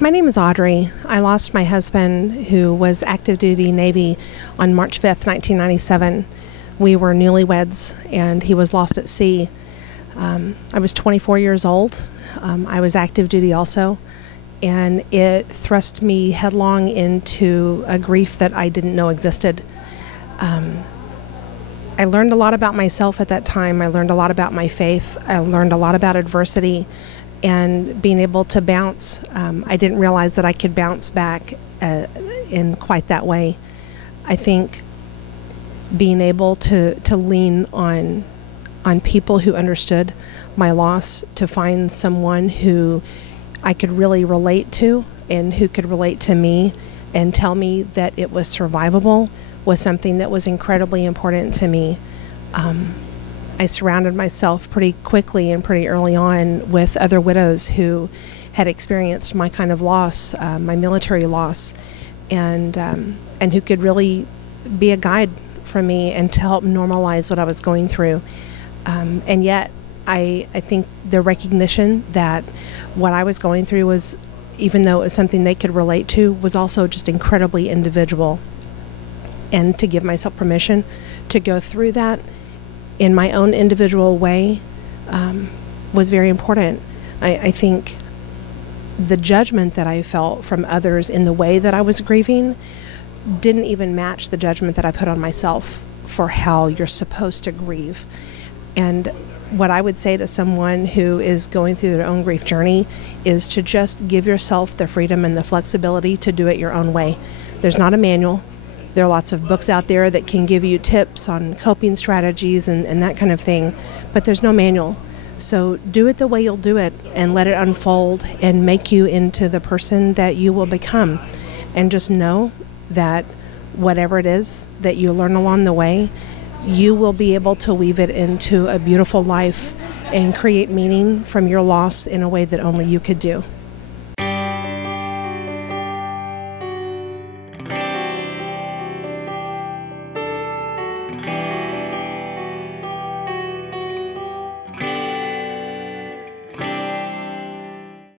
My name is Audrey. I lost my husband, who was active duty Navy, on March 5th, 1997. We were newlyweds, and he was lost at sea. I was 24 years old. I was active duty also, and it thrust me headlong into a grief that I didn't know existed. I learned a lot about myself at that time. I learned a lot about my faith. I learned a lot about adversity and being able to bounce. I didn't realize that I could bounce back in quite that way. I think being able to lean on people who understood my loss, to find someone who I could really relate to and who could relate to me and tell me that it was survivable, was something that was incredibly important to me. I surrounded myself pretty quickly and pretty early on with other widows who had experienced my kind of loss, my military loss, and who could really be a guide for me and to help normalize what I was going through. And yet, I think the recognition that what I was going through was, even though it was something they could relate to, was also just incredibly individual. And to give myself permission to go through that in my own individual way was very important. I think the judgment that I felt from others in the way that I was grieving didn't even match the judgment that I put on myself for how you're supposed to grieve. And what I would say to someone who is going through their own grief journey is to just give yourself the freedom and the flexibility to do it your own way. There's not a manual. There are lots of books out there that can give you tips on coping strategies and that kind of thing, but there's no manual. So do it the way you'll do it and let it unfold and make you into the person that you will become. And just know that whatever it is that you learn along the way, you will be able to weave it into a beautiful life and create meaning from your loss in a way that only you could do.